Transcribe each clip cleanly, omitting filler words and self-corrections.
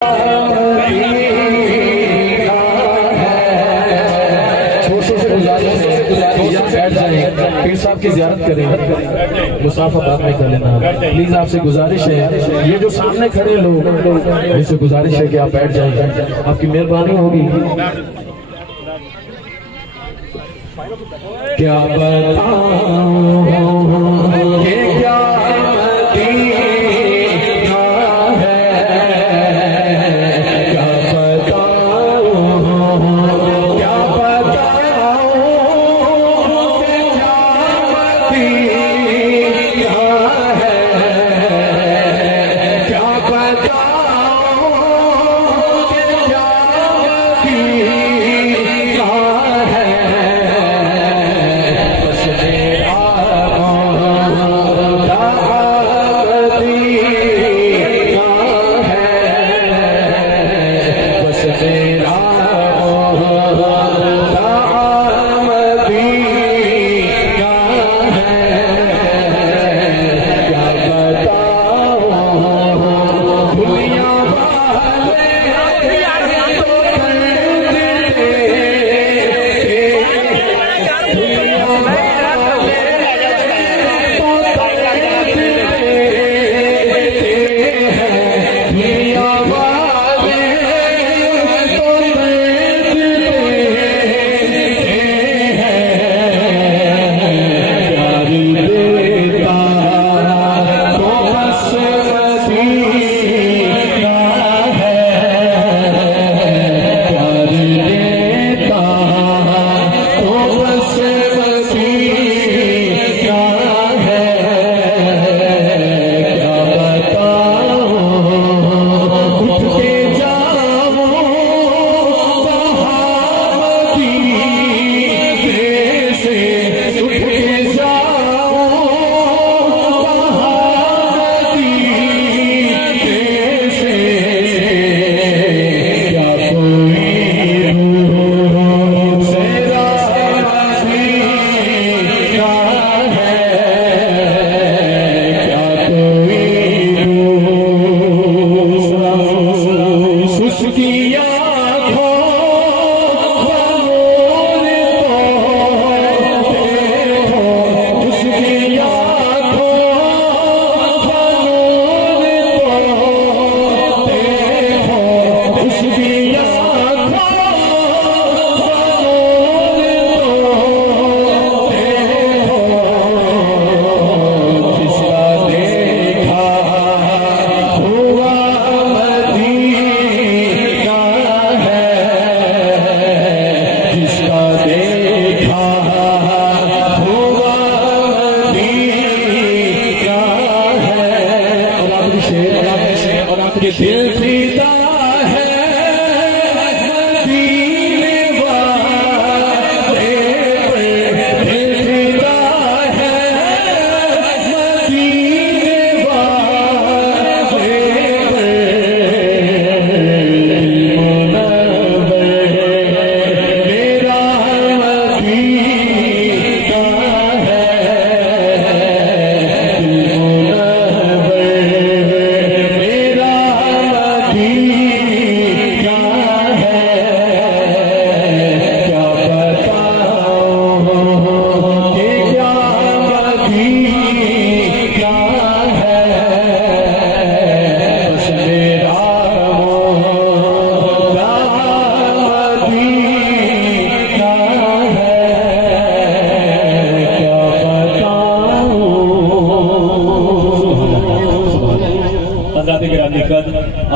پیر صاحب کی زیارت کریں، مسافہ بعد میں کر لینا. پلیز آپ سے گزارش ہے، یہ جو سامنے کھڑے لوگ ان سے گزارش ہے کہ آپ بیٹھ جائیں، آپ کی مہربانی ہوگی. کیا بتاؤں کہ کیا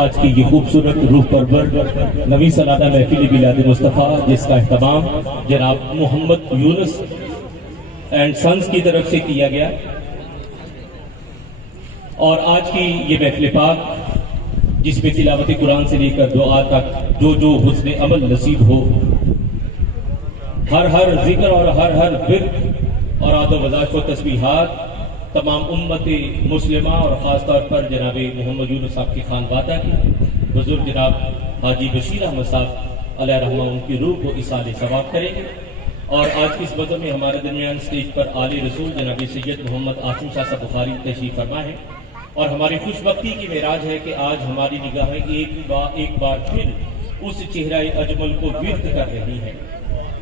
آج کی یہ خوبصورت روح پرور نویں سالانہ محفل میلاد مصطفیٰ جس کا اہتمام جناب محمد یونس اینڈ سنز کی طرف سے کیا گیا، اور آج کی یہ محفل پاک جس میں تلاوت قرآن سے لے کر دعا تک جو حسن عمل نصیب ہو، ہر ذکر اور ہر ورد اور آد و وظائف و تسبیحات تمام امت مسلمہ اور خاص طور پر جناب محمد یونس صاحب کی خانوادہ کی بزرگ جناب حاجی بشیر احمد صاحب علیہ رحمہ ان کی روح کو اصال ثواب کریں گے. اور آج کی اس بزم میں ہمارے درمیان سٹیج پر آل رسول جناب سید محمد عاصم شاہ صاحب بخاری تشریف فرما ہے. اور ہماری خوش بختی کی معراج ہے کہ آج ہماری نگاہیں ایک بار پھر اس چہرہ اجمل کو ورد کر رہی ہیں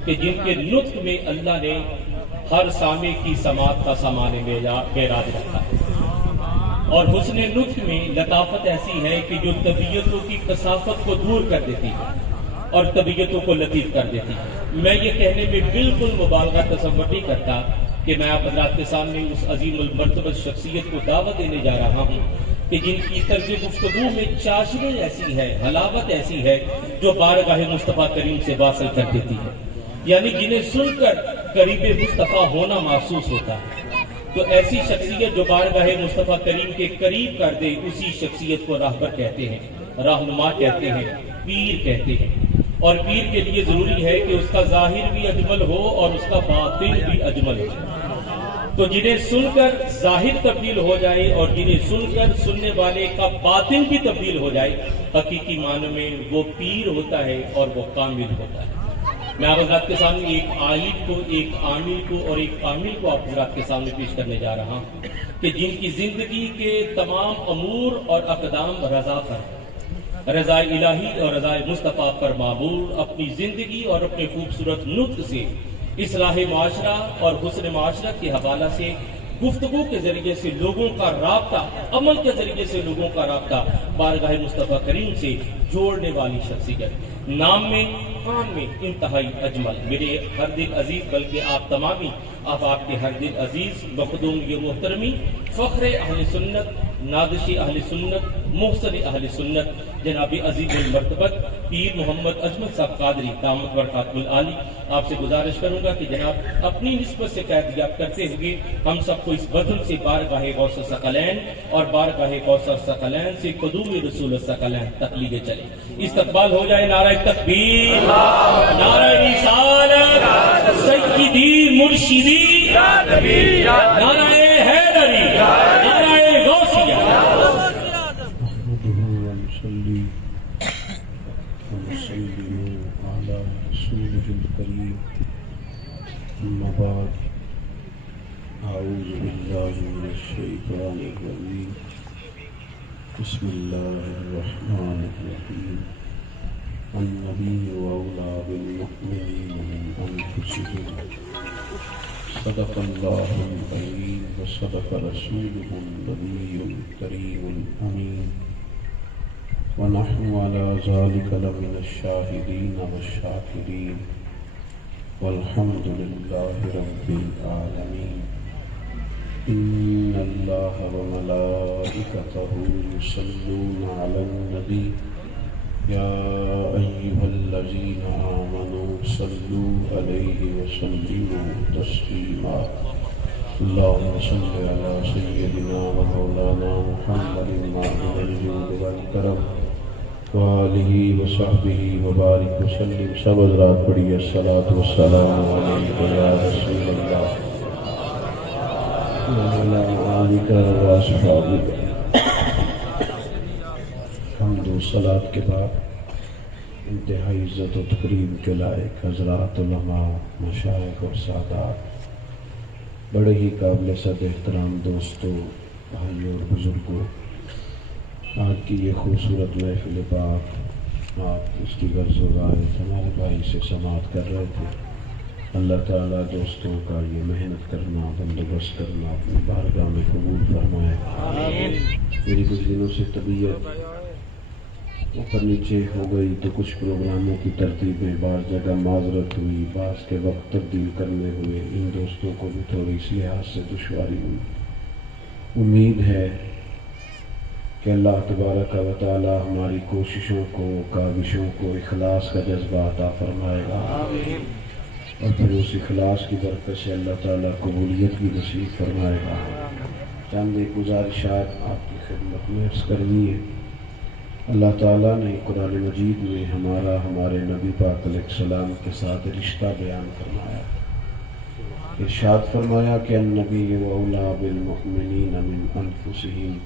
کہ جن کے نطق میں اللہ نے ہر سامع کی سماعت کا سامان معراج رکھا ہے، اور حسن نطق میں لطافت ایسی ہے کہ جو طبیعتوں کی کثافت کو دور کر دیتی ہے اور طبیعتوں کو لطیف کر دیتی ہے۔ میں یہ کہنے میں بالکل مبالغہ تصور نہیں کرتا کہ میں آپ حضرات کے سامنے اس عظیم المرتبہ شخصیت کو دعوت دینے جا رہا ہوں کہ جن کی طرز گفتگو میں چاشنی ایسی ہے، حلاوت ایسی ہے جو بارگاہ مصطفیٰ کریم سے واصل کر دیتی ہے، یعنی جنہیں سن کر قریب مصطفیٰ ہونا محسوس ہوتا ہے۔ تو ایسی شخصیت جو بارگاہ مصطفیٰ کریم کے قریب کر دے، اسی شخصیت کو راہبر کہتے ہیں، رہنما کہتے ہیں، پیر کہتے ہیں۔ اور پیر کے لیے ضروری ہے کہ اس کا ظاہر بھی اجمل ہو اور اس کا باطن بھی اجمل ہو۔ تو جنہیں سن کر ظاہر تبدیل ہو جائے اور جنہیں سن کر سننے والے کا باطن بھی تبدیل ہو جائے، حقیقی معنی میں وہ پیر ہوتا ہے اور وہ کامل ہوتا ہے۔ میں آپ حضرات کے سامنے ایک عائد کو، ایک عامل کو اور ایک کامل کو آپ حضرات کے سامنے پیش کرنے جا رہا ہوں کہ جن کی زندگی کے تمام امور اور اقدام رضا پر، رضا الہی اور رضا مصطفیٰ پر معمور، اپنی زندگی اور اپنے خوبصورت نطق سے اصلاح معاشرہ اور حسن معاشرت کے حوالہ سے، گفتگو کے ذریعے سے لوگوں کا رابطہ، عمل کے ذریعے سے لوگوں کا رابطہ بارگاہ مصطفیٰ کریم سے جوڑنے والی شخصیت، نام میں کام میں انتہائی اجمل، میرے ہر دل عزیز، بلکہ آپ تمامی آپ کے ہر دل عزیز مخدوم یہ محترمی، فخر اہل سنت، نادش اہل سنت، محسن اہل سنت، جناب عزیز المرتبت پیر محمد اجمل صاحب قادری دامت برکاتہ العالی، آپ سے گزارش کروں گا کہ جناب اپنی نسبت سے فیضیاب کرتے ہوئے ہم سب کو اس بزم سے بارگاہ غوث الثقلین اور بارگاہ غوث الثقلین سے قدوم رسول الثقلین تک لیے چلے۔ استقبال ہو جائے نعرہ تکبیر، نعرہ رسالت، سیدی مرشدی، نعرہ حیدری، نعرہ غوثیہ۔ اعوذ باللہ من الشیطان الرجیم، بسم اللہ الرحمن الرحیم، النبی اولی بالمؤمنین من انفسهم، صدق اللہ العظیم وصدق رسولہ النبی الکریم الامین، ونحن علی ذلک لمن الشاہدین والشاکرین، والحمد للہ رب العالمین۔ ان اللہ وملائکتہ یصلون علی النبی یا ایہا الذین آمنوا صلوا علیہ وسلموا تسلیما۔ اللہم صل علی سیدنا و مولانا محمد ماہر الجود والکرم وآلہ وصحبہ وبارک وسلم۔ سب حضرات پڑھیے الصلاۃ والسلام علیکم یا رسول اللہ وعلی آلک واصحابک۔ حمد و صلاۃ کے بعد انتہائی عزت و تکریم کے لائق حضرات، علماء، مشائخ اور سادات، بڑے ہی قابل صد احترام دوستوں، بھائیوں اور بزرگوں، آج کی یہ خوبصورت محفل پاک، آپ اس کی غرض و غایت ہمارے بھائی سے سماعت کر رہے تھے۔ اللہ تعالیٰ دوستوں کا یہ محنت کرنا، بندوبست کرنا اپنی بارگاہ میں قبول فرمائے۔ میری کچھ دنوں سے طبیعت اوپر نیچے ہو گئی تو کچھ پروگراموں کی ترتیب میں بعض جگہ معذرت ہوئی، بعض کے وقت تبدیل کرنے ہوئے، ان دوستوں کو بھی تھوڑی اس لحاظ سے دشواری ہوئی۔ امید ہے کہ اللہ تبارک و تعالی ہماری کوششوں کو، کاوشوں کو اخلاص کا جذبہ عطا فرمائے گا، اور پھر اس اخلاص کی برکت سے اللہ تعالیٰ قبولیت بھی نصیب فرمائے گا۔ چند ایک گزارشات آپ کی خدمت میں عرض کرنی ہے۔ اللہ تعالیٰ نے قرآن مجید میں ہمارے نبی پاک علیہ السلام کے ساتھ رشتہ بیان فرمایا، ارشاد فرمایا کہ النبی اولی بالمؤمنین من انفسہم،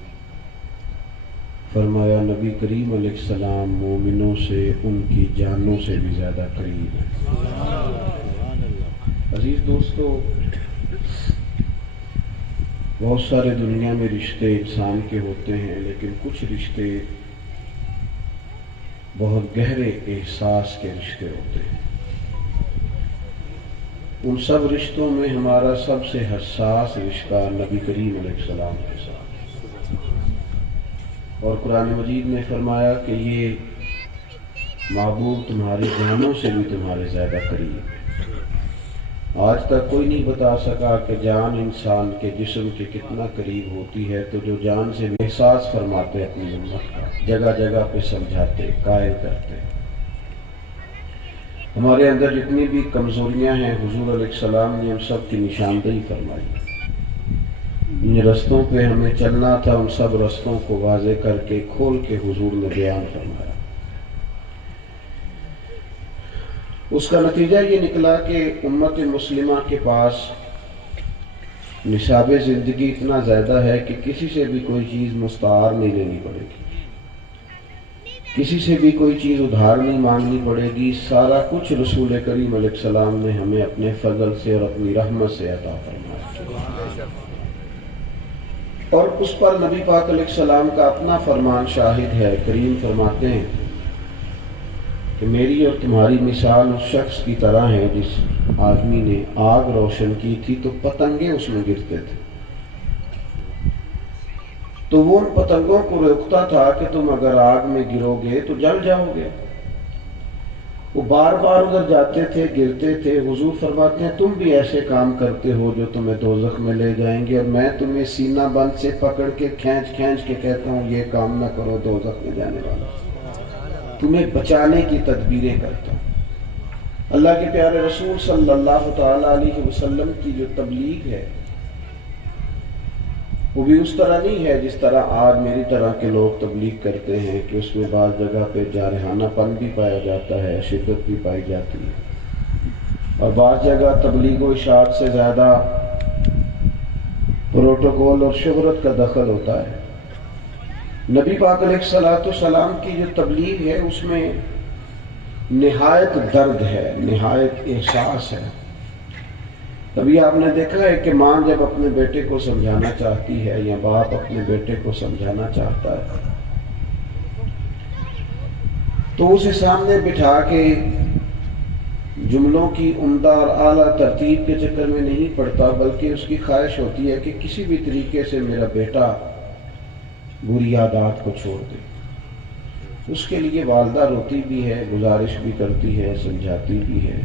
فرمایا نبی کریم علیہ السلام مومنوں سے ان کی جانوں سے بھی زیادہ قریب ہیں۔ عزیز دوستو، بہت سارے دنیا میں رشتے انسان کے ہوتے ہیں، لیکن کچھ رشتے بہت گہرے احساس کے رشتے ہوتے ہیں۔ ان سب رشتوں میں ہمارا سب سے حساس رشتہ نبی کریم علیہ السلام کے ساتھ، اور قرآن مجید نے فرمایا کہ یہ محبوب تمہاری جانوں سے بھی تمہارے زیادہ قریب ہے۔ آج تک کوئی نہیں بتا سکا کہ جان انسان کے جسم کے کتنا قریب ہوتی ہے، تو جو جان سے احساس فرماتے اپنی امت کا، جگہ جگہ پہ سمجھاتے، قائل کرتے۔ ہمارے اندر جتنی بھی کمزوریاں ہیں حضور علیہ السلام نے ہم سب کی نشاندہی فرمائی۔ ان رستوں پہ ہمیں چلنا تھا، ان سب رستوں کو واضح کر کے کھول کے حضور نے بیان فرمایا۔ اس کا نتیجہ یہ نکلا کہ امت مسلمہ کے پاس نصاب زندگی اتنا زیادہ ہے کہ کسی سے بھی کوئی چیز مستعار نہیں لینی پڑے گی، کسی سے بھی کوئی چیز ادھار نہیں مانگنی پڑے گی۔ سارا کچھ رسول کریم علیہ السلام نے ہمیں اپنے فضل سے اور اپنی رحمت سے عطا فرمایا، اور اس پر نبی پاک علیہ السلام کا اپنا فرمان شاہد ہے۔ کریم فرماتے ہیں کہ میری اور تمہاری مثال اس شخص کی طرح ہے جس آدمی نے آگ روشن کی تھی تو پتنگیں اس میں گرتے تھے، تو وہ ان پتنگوں کو روکتا تھا کہ تم اگر آگ میں گرو گے تو جل جاؤ گے۔ وہ بار بار ادھر جاتے تھے، گرتے تھے۔ حضور فرماتے ہیں تم بھی ایسے کام کرتے ہو جو تمہیں دوزخ میں لے جائیں گے، اور میں تمہیں سینہ بند سے پکڑ کے کھینچ کھینچ کے کہتا ہوں یہ کام نہ کرو، دوزخ میں جانے والا، تمہیں بچانے کی تدبیریں کرتا ہوں۔ اللہ کے پیارے رسول صلی اللہ تعالیٰ علیہ وسلم کی جو تبلیغ ہے وہ بھی اس طرح نہیں ہے جس طرح آج میری طرح کے لوگ تبلیغ کرتے ہیں، کہ اس میں بعض جگہ پہ جارحانہ پن بھی پایا جاتا ہے، شدت بھی پائی جاتی ہے، اور بعض جگہ تبلیغ و اشاعت سے زیادہ پروٹوکول اور شہرت کا دخل ہوتا ہے۔ نبی پاک علیہ السلام کی جو تبلیغ ہے اس میں نہایت درد ہے، نہایت احساس ہے۔ کبھی آپ نے دیکھا ہے کہ ماں جب اپنے بیٹے کو سمجھانا چاہتی ہے یا باپ اپنے بیٹے کو سمجھانا چاہتا ہے تو اسے سامنے بٹھا کے جملوں کی عمدہ اور اعلیٰ ترتیب کے چکر میں نہیں پڑتا، بلکہ اس کی خواہش ہوتی ہے کہ کسی بھی طریقے سے میرا بیٹا بری عادات کو چھوڑ دے۔ اس کے لیے والدہ روتی بھی ہے، گزارش بھی کرتی ہے، سمجھاتی بھی ہے،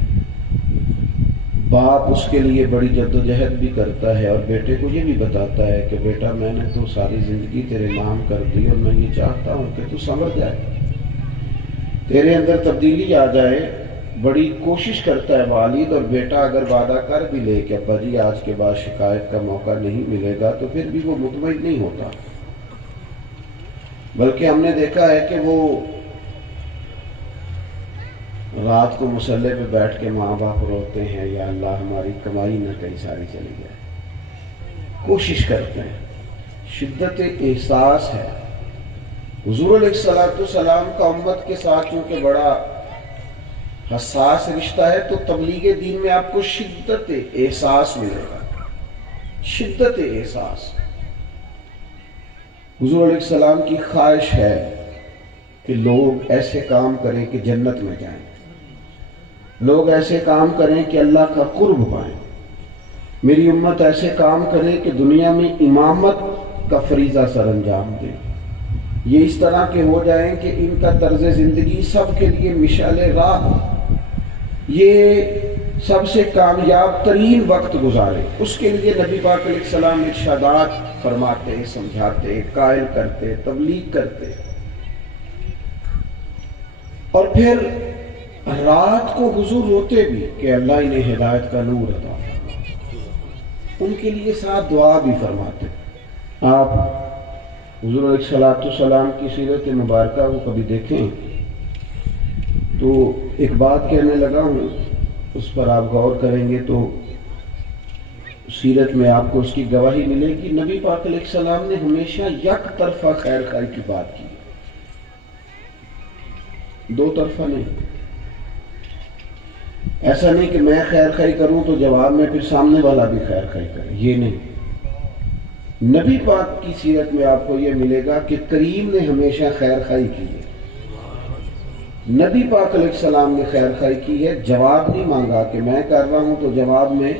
باپ اس کے لیے بڑی جدوجہد بھی کرتا ہے، اور بیٹے کو یہ بھی بتاتا ہے کہ بیٹا میں نے تو ساری زندگی تیرے نام کر دی، اور میں یہ چاہتا ہوں کہ تو سمجھ جائے، تیرے اندر تبدیلی آ جائے۔ بڑی کوشش کرتا ہے والد، اور بیٹا اگر وعدہ کر بھی لے کہ ابا جی آج کے بعد شکایت کا موقع نہیں ملے گا، تو پھر بھی وہ مطمئن نہیں ہوتا، بلکہ ہم نے دیکھا ہے کہ وہ رات کو مصلے پہ بیٹھ کے ماں باپ روتے ہیں، یا اللہ ہماری کمائی نہ کہیں ساری چلی جائے، کوشش کرتے ہیں، شدت احساس ہے۔ حضور علیہ السلام کا امت کے ساتھ چونکہ بڑا حساس رشتہ ہے، تو تبلیغ دین میں آپ کو شدت احساس ملے گا، شدت احساس۔ حضور علیہ السلام کی خواہش ہے کہ لوگ ایسے کام کریں کہ جنت میں جائیں، لوگ ایسے کام کریں کہ اللہ کا قرب پائیں، میری امت ایسے کام کرے کہ دنیا میں امامت کا فریضہ سر انجام دے، یہ اس طرح کے ہو جائیں کہ ان کا طرز زندگی سب کے لیے مشعل راہ، یہ سب سے کامیاب ترین وقت گزارے۔ اس کے لیے نبی پاک علیہ السلام ارشادات فرماتے، سمجھاتے، قائل کرتے، تبلیغ کرتے، اور پھر رات کو حضور روتے بھی کہ اللہ انہیں ہدایت کا نور عطا فرما، ان کے لیے ساتھ دعا بھی فرماتے۔ آپ حضور علیہ السلام کی سیرت مبارکہ کو کبھی دیکھیں تو ایک بات کہنے لگا ہوں، اس پر آپ غور کریں گے تو سیرت میں آپ کو اس کی گواہی ملے گی۔ نبی پاک علیہ السلام نے ہمیشہ یک طرفہ خیر خائی کی بات کی، دو طرفہ نہیں۔ ایسا نہیں کہ میں خیر خائی کروں تو جواب میں پھر سامنے والا بھی خیر خائی کرے، یہ نہیں۔ نبی پاک کی سیرت میں آپ کو یہ ملے گا کہ کریم نے ہمیشہ خیر خواہی کی ہے. نبی پاک علیہ السلام نے خیر خواہی کی ہے، جواب نہیں مانگا کہ میں کر رہا ہوں تو جواب میں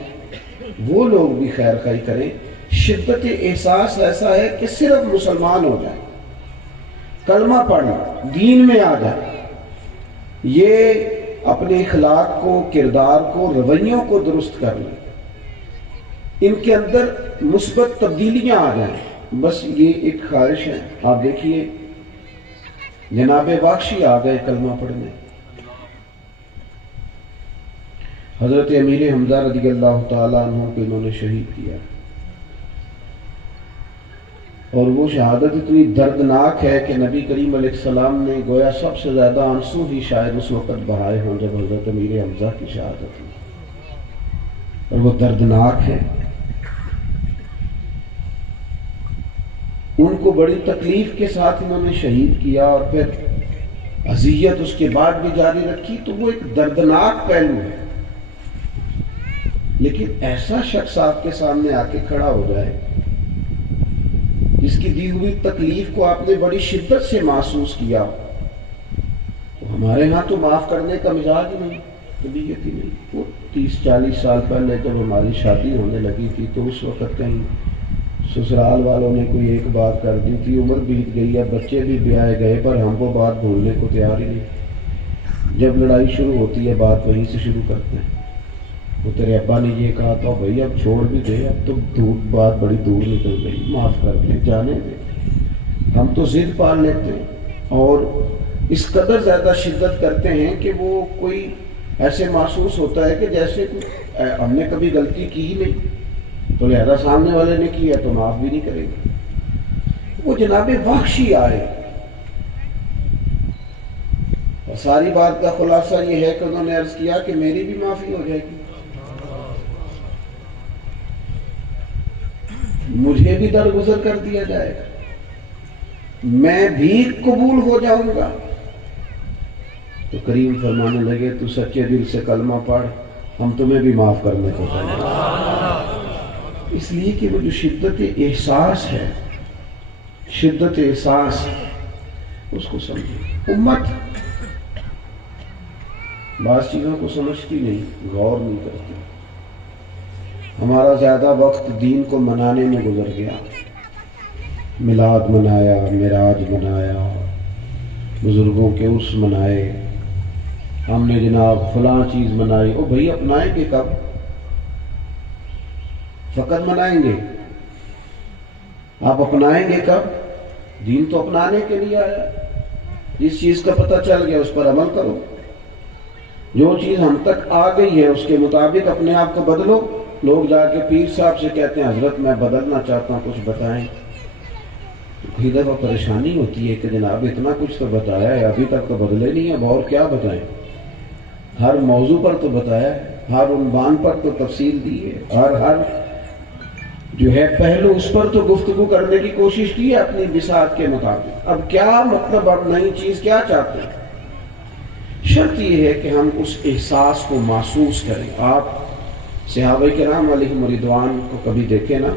وہ لوگ بھی خیر خواہی کریں. شدت احساس ایسا ہے کہ صرف مسلمان ہو جائیں، کلمہ پڑھیں، دین میں آ جائیں، یہ اپنے اخلاق کو، کردار کو، رویوں کو درست کر لیں، ان کے اندر مثبت تبدیلیاں آ جائیں. بس یہ ایک خواہش ہے. آپ دیکھیے جناب بخشی آ گئے کلمہ پڑھنے. حضرت امیر حمزہ رضی اللہ تعالیٰ عنہ کو انہوں نے شہید کیا، اور وہ شہادت اتنی دردناک ہے کہ نبی کریم علیہ السلام نے گویا سب سے زیادہ آنسو ہی شاید اس وقت بہائے ہوں جب حضرت امیر حمزہ کی شہادت ہوئی، اور وہ دردناک ہے. ان کو بڑی تکلیف کے ساتھ انہوں نے شہید کیا، اور پھر اذیت اس کے بعد بھی جاری رکھی. تو وہ ایک دردناک پہلو ہے. لیکن ایسا شخص آپ کے سامنے آ کے کھڑا ہو جائے جس کی دی ہوئی تکلیف کو آپ نے بڑی شدت سے محسوس کیا، تو ہمارے ہاں تو معاف کرنے کا مزاج نہیں، طبیعت ہی نہیں. وہ 30-40 سال پہلے جب ہماری شادی ہونے لگی تھی تو اس وقت کہیں سسرال والوں نے کوئی ایک بات کر دی تھی، عمر بیت گئی ہے، بچے بھی بیائے گئے، پر ہم وہ بات بھولنے کو تیار ہی نہیں. جب لڑائی شروع ہوتی ہے بات وہیں سے شروع کرتے ہیں. وہ تیرے ابا نے یہ کہا تھا، بھائی اب چھوڑ بھی دے، اب تو بات بڑی دور نکل گئی، معاف کر دے، جانے دے. ہم تو ضد پال لیتے ہیں اور اس قدر زیادہ شدت کرتے ہیں کہ وہ کوئی ایسے محسوس ہوتا ہے کہ جیسے ہم نے کبھی غلطی کی ہی نہیں، تو لہذا سامنے والے نے کیا تو معاف بھی نہیں کرے گا. وہ جناب وحشی آئے، اور ساری بات کا خلاصہ یہ ہے کہ انہوں نے عرض کیا کہ میری بھی معافی ہو جائے گی، مجھے بھی درگزر کر دیا جائے گا، میں بھی قبول ہو جاؤں گا. تو کریم فرمانے لگے تو سچے دل سے کلمہ پڑھ، ہم تمہیں بھی معاف کرنے کو کہیں گے. اس لیے کہ وہ جو شدت احساس ہے، شدت احساس اس کو سمجھے. امت بعض چیزوں کو سمجھتی نہیں، غور نہیں کرتی. ہمارا زیادہ وقت دین کو منانے میں گزر گیا، میلاد منایا، معراج منایا، بزرگوں کے عرس منائے، ہم نے جناب فلاں چیز منائی. او بھائی اپنائیں گے کب؟ فقط منائیں گے، آپ اپنائیں گے کب؟ دین تو اپنانے کے لیے آیا. جس چیز کا پتہ چل گیا اس پر عمل کرو. جو چیز ہم تک آ گئی ہے اس کے مطابق اپنے آپ کو بدلو. لوگ جا کے پیر صاحب سے کہتے ہیں حضرت میں بدلنا چاہتا ہوں، کچھ بتائیں. کئی دفعہ پریشانی ہوتی ہے کہ جناب اتنا کچھ تو بتایا ہے، ابھی تک تو بدلے نہیں ہے، اور کیا بتائیں؟ ہر موضوع پر تو بتایا ہے، ہر عنوان پر تو تفصیل دی ہے، ہر جو ہے پہلو اس پر تو گفتگو کرنے کی کوشش کی ہے اپنی بساط کے مطابق. اب کیا مطلب، اب نئی چیز کیا چاہتے ہیں؟ شرط یہ ہے کہ ہم اس احساس کو محسوس کریں. آپ صحابہ کرام علیہم رضوان کو کبھی دیکھیں نا،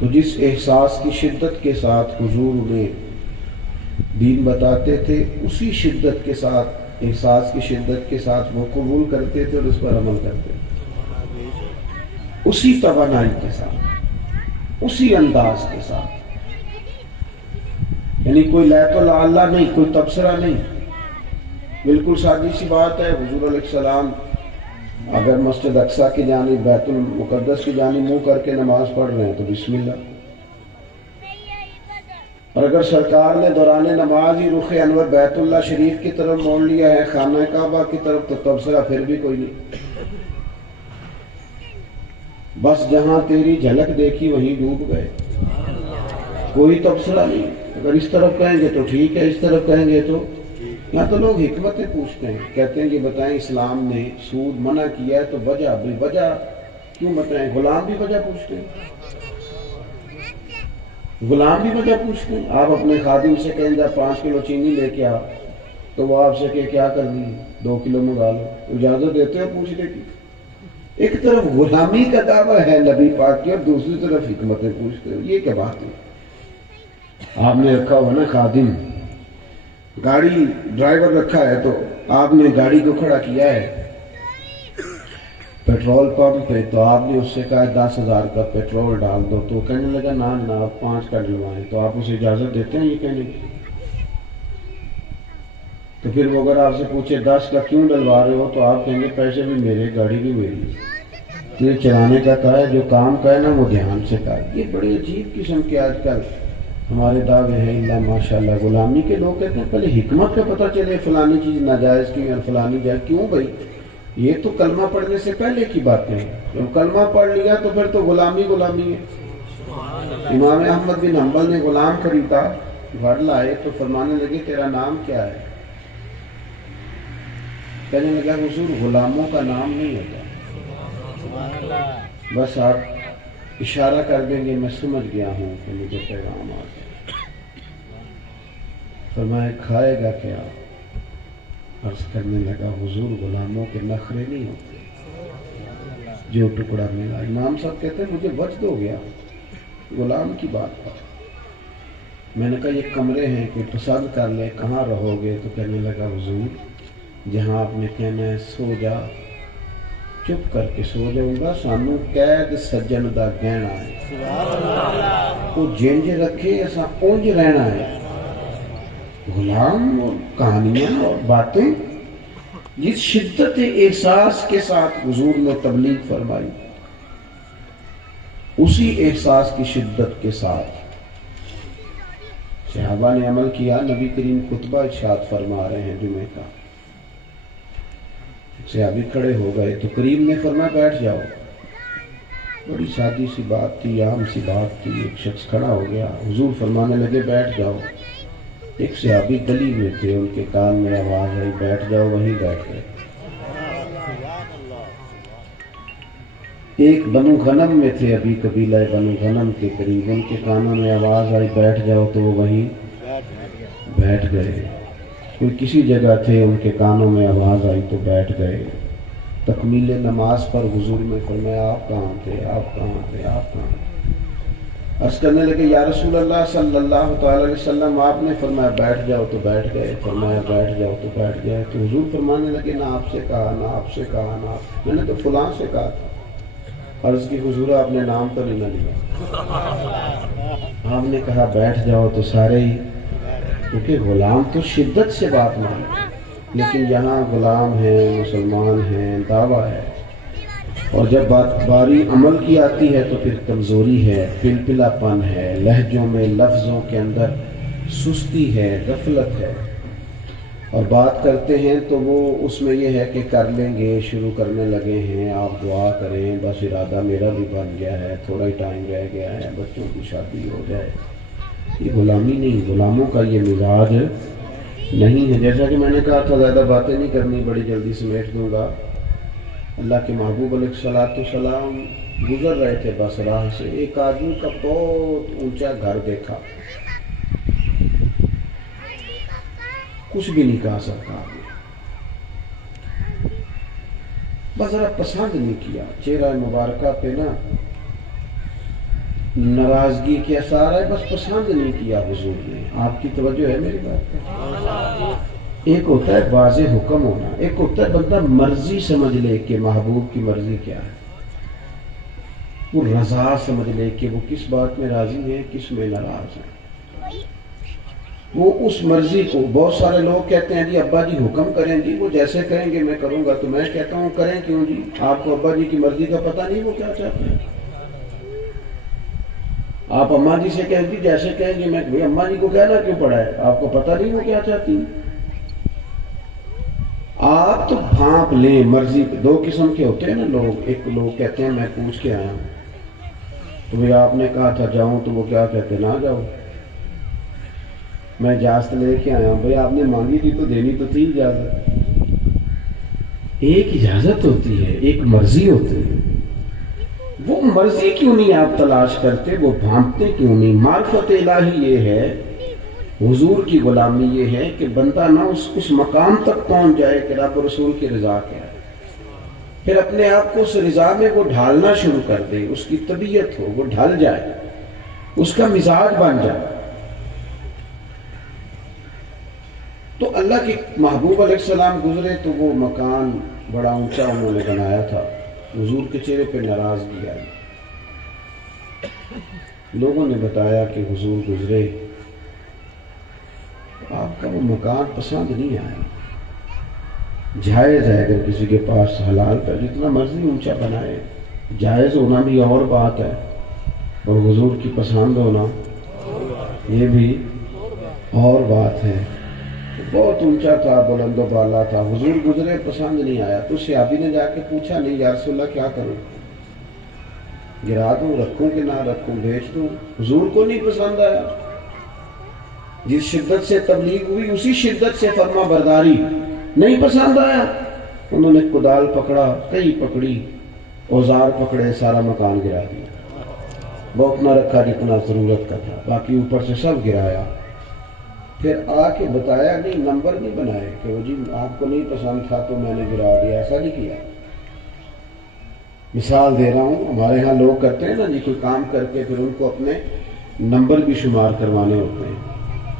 تو جس احساس کی شدت کے ساتھ حضور انہیں دین بتاتے تھے، اسی شدت کے ساتھ، احساس کی شدت کے ساتھ وہ قبول کرتے تھے اور اس پر عمل کرتے تھے، اسی توانائی کے ساتھ، اسی انداز کے ساتھ. یعنی کوئی لیت اللہ نہیں، کوئی تبصرہ نہیں. بالکل سادی سی بات ہے. حضور علیہ السلام اگر مسجد اقصیٰ کی جانب، بیت المقدس کی جانب منہ کر کے نماز پڑھ رہے ہیں تو بسم اللہ. اور اگر سرکار نے دوران نماز ہی رخ انور بیت اللہ شریف کی طرف موڑ لیا ہے، خانہ کعبہ کی طرف، تو تبصرہ پھر بھی کوئی نہیں. بس جہاں تیری جھلک دیکھی وہیں ڈوب گئے، کوئی تبصرہ نہیں. اگر اس طرف کہیں گے تو ٹھیک ہے، اس طرف کہیں گے تو. یہاں تو لوگ حکمتیں پوچھتے ہیں، کہتے ہیں کہ بتائیں اسلام نے سود منع کیا ہے تو وجہ، بھی وجہ کیوں بتائیں؟ غلام بھی وجہ پوچھتے ہیں، غلام بھی وجہ پوچھتے ہیں. آپ اپنے خادم سے کہیں جا 5 کلو چینی لے کے آ، تو وہ آپ سے کہ کیا کرنی ہے، 2 کلو منگا لو. اجازت دیتے ہو پوچھنے کی؟ ایک طرف غلامی کا دعویٰ ہے نبی پاک کی اور دوسری طرف حکمتیں پوچھتے ہو، یہ کیا بات ہے؟ آپ نے رکھا ہوا نا خادم، گاڑی ڈرائیور رکھا ہے تو آپ نے گاڑی کو کھڑا کیا ہے پیٹرول پمپ پہ، تو آپ نے اس سے کہا 10,000 کا پیٹرول ڈال دو، تو کہنے لگا نا جناب 5 کا ڈلوائیں، تو آپ اسے اجازت دیتے ہیں یہ کہنے کی؟ تو پھر وہ اگر آپ سے پوچھے 10 کا کیوں ڈلوا رہے ہو، تو آپ کہیں گے پیسے بھی میرے، گاڑی بھی میری، یہ چلانے کا کہا ہے، جو کام کا ہے نا وہ دھیان سے کہا۔ یہ بڑی عجیب قسم کے آج کل ہمارے دعوے ہیں، اللہ ماشاءاللہ غلامی کے۔ لوگ کہتے ہیں پہلے حکمت کا پتہ چلے فلانی چیز ناجائز کی اور فلانی جائز کیوں بھائی؟ یہ تو کلمہ پڑھنے سے پہلے کی باتیں ہیں، جب کلمہ پڑھ لیا تو پھر تو غلامی غلامی ہے۔ امام احمد بن حنبل نے غلام خریدا، گھر لائے تو فرمانے لگے تیرا نام کیا ہے؟ کہنے لگا حضور غلاموں کا نام نہیں ہوتا، بس آپ اشارہ کر دیں گے میں سمجھ گیا ہوں کہ مجھے پیغام آ گیا۔ فرمایا کھائے گا کیا؟ عرض کرنے لگا حضور غلاموں کے نخرے نہیں ہوتے، جو ٹکڑا ملا۔ امام صاحب کہتے ہیں مجھے وجد ہو گیا غلام کی بات پر۔ میں نے کہا یہ کمرے ہیں کوئی پسند کر لے، کہاں رہو گے؟ تو کہنے لگا حضور جہاں آپ نے کہنا ہے سو جا، چپ کر کے سو جاؤں گا، سانو قید سجن دا گہنا ہے، تو جنج رکھے ایسا اونج رہنا ہے۔ غلام اور کہانیاں اور باتیں جس شدت احساس کے ساتھ حضور نے تبلیغ فرمائی، اسی احساس کی شدت کے ساتھ صحابہ نے عمل کیا۔ نبی کریم خطبہ ارشاد فرما رہے ہیں جمعے کا، صحابی کھڑے ہو گئے تو کریم نے فرمایا بیٹھ جاؤ۔ بڑی سادی سی بات تھی، عام سی بات تھی، ایک شخص کھڑا ہو گیا، حضور فرمانے لگے بیٹھ جاؤ۔ ایک صحابی گلی میں تھے، ان کے کان میں آواز آئی بیٹھ جاؤ، وہیں بیٹھ گئے۔ ایک بنو غنم میں تھے، ابھی قبیلہ بنو غنم کے قریب، ان کے کانوں میں آواز آئی بیٹھ جاؤ، تو وہ وہیں بیٹھ گئے۔ کوئی کسی جگہ تھے، ان کے کانوں میں آواز آئی تو بیٹھ گئے۔ تکمیل نماز پر حضور نے فرمایا آپ کہاں تھے، آپ کہاں تھے، آپ کہاں تھے؟ عرض کرنے لگے یا رسول اللہ صلی اللہ تعالی علیہ وسلم آپ نے فرمایا بیٹھ جاؤ تو بیٹھ گئے، فرمایا بیٹھ جاؤ تو بیٹھ گئے۔ تو حضور فرمانے لگے نہ آپ سے کہا، نہ آپ سے کہا، نہ آپ، میں نے تو فلاں سے کہا تھا۔ عرض کی حضور آپ نے نام تو نہیں لیا۔ آپ نے کہا بیٹھ جاؤ تو سارے ہی، کیونکہ غلام تو شدت سے بات مانے، لیکن یہاں غلام ہیں، مسلمان ہیں، دعویٰ ہے، اور جب بات باری عمل کی آتی ہے تو پھر کمزوری ہے، پلپلا پن ہے، لہجوں میں لفظوں کے اندر سستی ہے، غفلت ہے، اور بات کرتے ہیں تو وہ اس میں یہ ہے کہ کر لیں گے، شروع کرنے لگے ہیں، آپ دعا کریں، بس ارادہ میرا بھی بن گیا ہے، تھوڑا ہی ٹائم رہ گیا ہے، بچوں کی شادی ہو جائے۔ یہ غلامی نہیں، غلاموں کا یہ مزاج نہیں ہے۔ جیسا کہ میں نے کہا تھا زیادہ باتیں نہیں کرنی، بڑی جلدی سمیٹ دوں گا۔ اللہ کے محبوب علیہ الصلوۃ والسلام گزر رہے تھے بس راہ سے، ایک آدمی کا بہت اونچا گھر دیکھا، کچھ بھی نہیں کہا سرکار نے، بس ذرا پسند نہیں کیا، چہرہ مبارکہ پہ نا ناراضگی کے اثار ہے، بس پسند نہیں کیا حضور نے۔ آپ کی توجہ ہے میری بات پر؟ ایک ہوتا ہے واضح حکم ہونا، ایک ہوتا ہے بندہ مرضی سمجھ لے کہ محبوب کی مرضی کیا ہے، وہ رضا سمجھ لے کہ وہ کس بات میں راضی ہے، کس میں ناراض ہے، وہ اس مرضی کو۔ بہت سارے لوگ کہتے ہیں جی ابا جی حکم کریں جی، وہ جیسے کہیں گے میں کروں گا، تو میں کہتا ہوں کریں کیوں جی؟ آپ کو ابا جی کی مرضی کا پتہ نہیں وہ کیا چاہتے ہیں؟ آپ اماں جی سے کہیں گے جیسے کہیں گے، میں اماں جی کو کہنا کیوں پڑا ہے؟ آپ کو پتہ نہیں وہ کیا چاہتی ہیں؟ آپ تو بھانپ لیں مرضی پہ۔ دو قسم کے ہوتے ہیں نا لوگ، ایک لوگ کہتے ہیں میں پوچھ کے آیا ہوں، تو بھئی آپ نے کہا تھا جاؤں، تو وہ کیا کہتے ہیں نہ جاؤ، میں اجازت لے کے آیا ہوں۔ بھئی آپ نے مانگی تھی تو دینی تو تھی اجازت۔ ایک اجازت ہوتی ہے، ایک مرضی ہوتی ہے، وہ مرضی کیوں نہیں آپ تلاش کرتے، وہ بھانپتے کیوں نہیں؟ معرفت الہی یہ ہے، حضور کی غلامی یہ ہے کہ بندہ نہ اس مقام تک پہنچ جائے کہ رب رسول کی رضا کیا ہے، پھر اپنے آپ کو اس رضا میں وہ ڈھالنا شروع کر دے، اس کی طبیعت ہو، وہ ڈھل جائے، اس کا مزاج بن جائے، تو اللہ کے محبوب علیہ السلام گزرے تو وہ مکان بڑا اونچا انہوں نے بنایا تھا، حضور کے چہرے پہ ناراضگی آئی، لوگوں نے بتایا کہ حضور گزرے، آپ کا وہ مکان پسند نہیں آیا، جائز ہے اگر کسی کے پاس حلال پر جتنا مرضی اونچا بنائے، جائز ہونا بھی اور بات ہے، اور حضور کی پسند ہونا یہ بھی اور بات ہے۔ بہت اونچا تھا، بلند و بالا تھا، حضور گزرے پسند نہیں آیا، تو صحابی نے جا کے پوچھا، نہیں یا رسول اللہ کیا کروں، گرا دوں، رکھوں کہ نہ رکھوں، بیچ دوں؟ حضور کو نہیں پسند آیا، جس شدت سے تبلیغ ہوئی اسی شدت سے فرما برداری نہیں پسند آیا، انہوں نے کدال پکڑا، کئی پکڑی، اوزار پکڑے، سارا مکان گرا دیا، بہت نہ رکھا جتنا ضرورت کا تھا، باقی اوپر سے سب گرایا۔ پھر آ کے بتایا نہیں، نمبر نہیں بنائے کہ وہ جی آپ کو نہیں پسند تھا تو میں نے گرا دیا، ایسا نہیں کیا۔ مثال دے رہا ہوں، ہمارے ہاں لوگ کرتے ہیں نا جی، کوئی کام کر کے پھر ان کو اپنے نمبر بھی شمار کروانے ہوتے ہیں،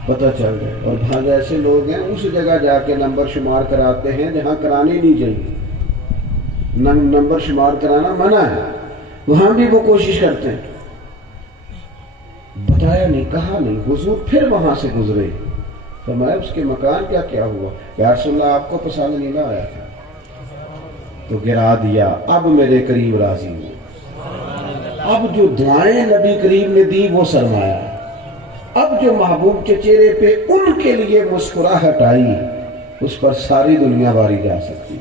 پتہ چل جائے، اور بعض ایسے لوگ ہیں اس جگہ جا کے نمبر شمار کراتے ہیں جہاں کرانے نہیں چاہیے، نمبر شمار کرانا منع ہے، وہاں بھی وہ کوشش کرتے ہیں۔ بتایا نہیں، کہا نہیں، حضور پھر وہاں سے گزرے، فرمایا اس کے مکان کیا ہوا؟ یا رسول اللہ آپ کو پسند نہیں نہ آیا تھا تو گرا دیا، اب میرے قریب راضی ہو، اب جو دعائیں نبی کریم نے دی وہ سرمایا، اب جو محبوب کے چہرے پہ ان کے لیے مسکراہٹ آئی، اس پر ساری دنیا باری جا سکتی ہے،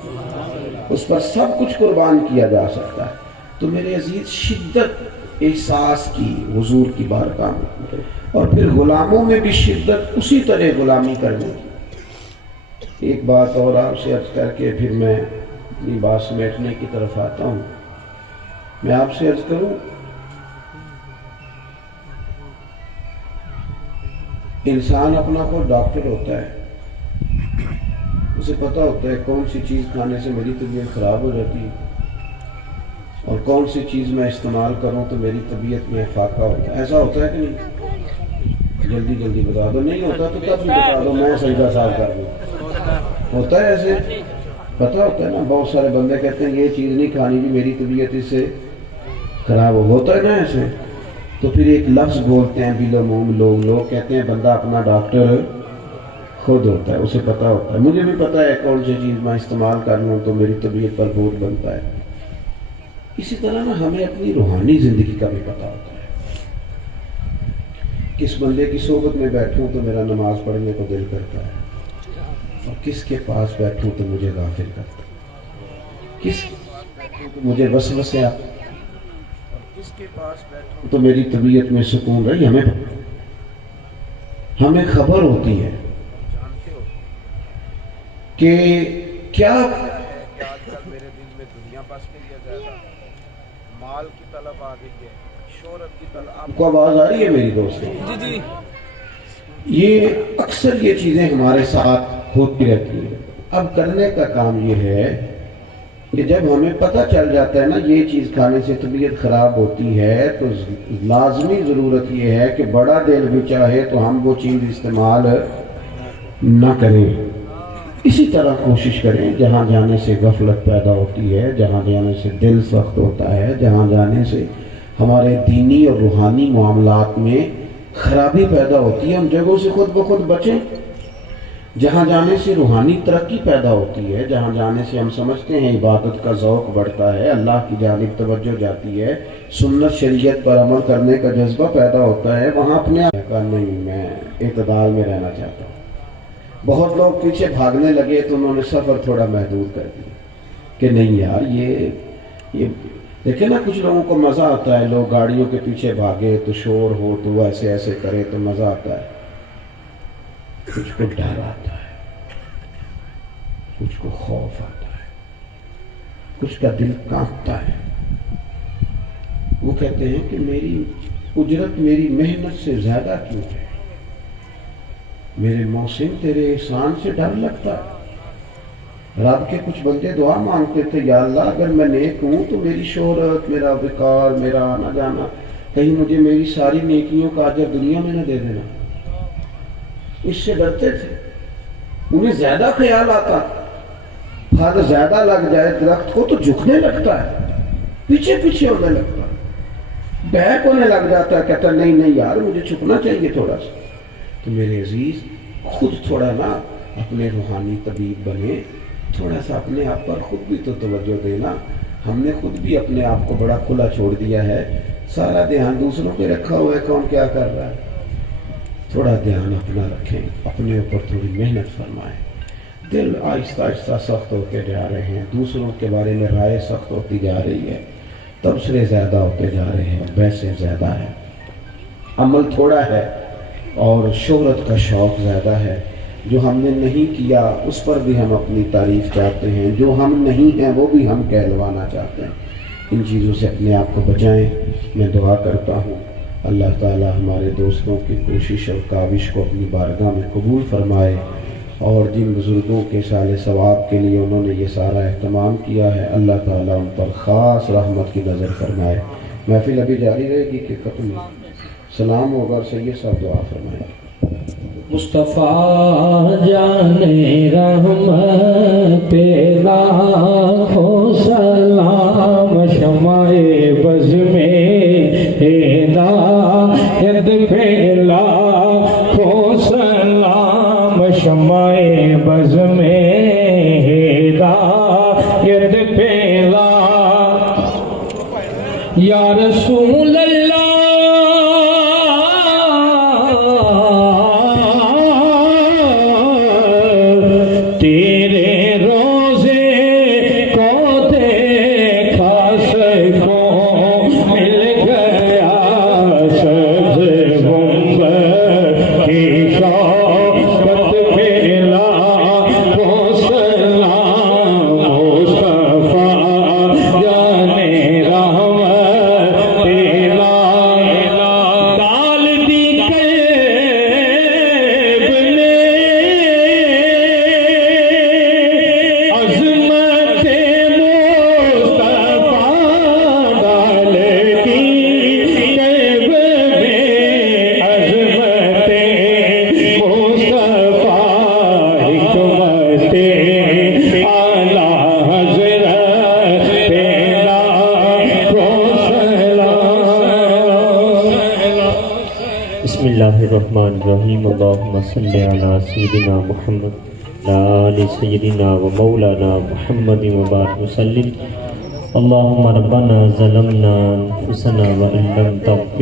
اس پر سب کچھ قربان کیا جا سکتا ہے۔ تو میرے عزیز، شدت احساس کی حضور کی بارگاہ میں، اور پھر غلاموں میں بھی شدت اسی طرح غلامی کرنے کی۔ ایک بات اور آپ سے عرض کر کے پھر میں اپنی بات سمیٹنے کی طرف آتا ہوں۔ میں آپ سے عرض کروں، انسان اپنا خود ڈاکٹر ہوتا ہے، اسے پتہ ہوتا ہے کون سی چیز کھانے سے میری طبیعت خراب ہو جاتی ہے اور کون سی چیز میں استعمال کروں تو میری طبیعت میں افاقہ ہوتا ہے۔ ایسا ہوتا ہے کہ نہیں؟ جلدی جلدی بتا دو، نہیں ہوتا تو تب بھی بتا دو، میں سجدہ صاف کر دوں۔ ہوتا ہے ایسے؟ پتہ ہوتا ہے نا، بہت سارے بندے کہتے ہیں یہ چیز نہیں کھانی بھی، میری طبیعت اس سے خراب ہوتا ہے نا ایسے، تو پھر ایک لفظ بولتے ہیں بالعموم لوگ کہتے ہیں بندہ اپنا ڈاکٹر خود ہوتا ہے، اسے پتہ ہوتا ہے۔ مجھے بھی پتہ ہے کون سی چیز میں استعمال کر لوں تو میری طبیعت پر بوجھ بنتا ہے۔ اسی طرح نا ہمیں اپنی روحانی زندگی کا بھی پتہ ہوتا ہے، کس بندے کی صحبت میں بیٹھوں تو میرا نماز پڑھنے کو دل کرتا ہے، اور کس کے پاس بیٹھوں تو مجھے غافل کرتا ہے، کس مجھے وسوسے آتے ہیں، کس کے پاس بیٹھوں تو میری طبیعت میں سکون رہی۔ ہمیں خبر ہوتی ہے کہ کیا آج کل میرے دل میں دنیا بس گئی ہے زیادہ، مال کی طلب آ گئی ہے، شہرت کی طلب۔ آپ کو آواز آ رہی ہے میری دوست؟ جی یہ اکثر یہ چیزیں ہمارے ساتھ ہوتی رہتی ہیں۔ اب کرنے کا کام یہ ہے کہ جب ہمیں پتہ چل جاتا ہے نا یہ چیز کھانے سے طبیعت خراب ہوتی ہے، تو لازمی ضرورت یہ ہے کہ بڑا دل بھی چاہے تو ہم وہ چیز استعمال نہ کریں۔ اسی طرح کوشش کریں، جہاں جانے سے غفلت پیدا ہوتی ہے، جہاں جانے سے دل سخت ہوتا ہے، جہاں جانے سے ہمارے دینی اور روحانی معاملات میں خرابی پیدا ہوتی ہے، ہم جگہوں سے خود بخود بچیں۔ جہاں جانے سے روحانی ترقی پیدا ہوتی ہے، جہاں جانے سے ہم سمجھتے ہیں عبادت کا ذوق بڑھتا ہے، اللہ کی جانب توجہ جاتی ہے، سنت شریعت پر عمل کرنے کا جذبہ پیدا ہوتا ہے، وہاں اپنے آپ کا نہیں، میں اعتدال میں رہنا چاہتا ہوں۔ بہت لوگ پیچھے بھاگنے لگے تو انہوں نے سفر تھوڑا محدود کر دیا کہ نہیں یار یہ دیکھیں نا، کچھ لوگوں کو مزہ آتا ہے، لوگ گاڑیوں کے پیچھے بھاگے تو شور ہو تو وہ ایسے کرے تو مزہ آتا ہے، کچھ کو ڈر آتا ہے، کچھ کو خوف آتا ہے، کچھ کا دل کانپتا ہے۔ وہ کہتے ہیں کہ میری اجرت میری محنت سے زیادہ کیوں ہے، میرے محسن تیرے احسان سے ڈر لگتا ہے، رب کے کچھ بندے دعا مانگتے تھے، یا اللہ اگر میں نیک ہوں تو میری شہرت، میرا وقار، میرا آنا جانا، کہیں مجھے میری ساری نیکیوں کا اجر دنیا میں نہ دے دینا۔ اس سے ڈرتے تھے، انہیں زیادہ خیال آتا، پھل زیادہ لگ جائے درخت کو تو جھکنے لگتا ہے، پیچھے پیچھے ہونے لگتا ہے، بیک ہونے لگ جاتا ہے، کہتا نہیں نہیں یار مجھے چھپنا چاہیے تھوڑا سا۔ تو میرے عزیز خود تھوڑا نا اپنے روحانی طبیب بنے، تھوڑا سا اپنے آپ پر خود بھی تو توجہ دینا۔ ہم نے خود بھی اپنے آپ کو بڑا کھلا چھوڑ دیا ہے، سارا دھیان دوسروں پہ رکھا ہوا ہے، کون کیا کر رہا ہے۔ تھوڑا دھیان اپنا رکھیں، اپنے اوپر تھوڑی محنت فرمائیں۔ دل آہستہ آہستہ سخت ہوتے جا رہے ہیں، دوسروں کے بارے میں رائے سخت ہوتی جا رہی ہے، تبصرے زیادہ ہوتے جا رہے ہیں، بحثیں زیادہ ہیں، عمل تھوڑا ہے اور شہرت کا شوق زیادہ ہے۔ جو ہم نے نہیں کیا اس پر بھی ہم اپنی تعریف چاہتے ہیں، جو ہم نہیں ہیں وہ بھی ہم کہلوانا چاہتے ہیں۔ ان چیزوں سے اپنے آپ کو بچائیں۔ میں دعا کرتا ہوں اللہ تعالی ہمارے دوستوں کی کوشش اور کاوش کو اپنی بارگاہ میں قبول فرمائے، اور جن بزرگوں کے سال ثواب کے لیے انہوں نے یہ سارا اہتمام کیا ہے، اللہ تعالیٰ ان پر خاص رحمت کی نظر فرمائے۔ محفل ابھی جاری رہے گی کہ ختم؟ سلام ہوگا اور سید صاحب دعا فرمائے۔ مصطفیٰ جانے رحمت تیرا ہو سلام، شمع بز میں ہدایت پھیلا ہو سلام، شمع بز میں ہدایت پھیلا، یا رسول اللہ تیرے روزے کو دیکھا سکو مل گیا سبز گنبد کی شوقت پھیلا ہو سلام، مصطفیٰ جانے رحمت تیرا ڈال دی قلب میں عظمت مصطفیٰ، ڈال دی قلب میں عظمت مصطفیٰ، حکمت اعلیٰ حضرت تیرا کو سلام۔ بسم اللہ الرحمن الرحیم، اللہم صلی علی سیدنا محمد آل سیدنا و مولانا محمد وبارک وسلم۔ اللہم ربنا ظلمنا انفسنا وان لم تغفر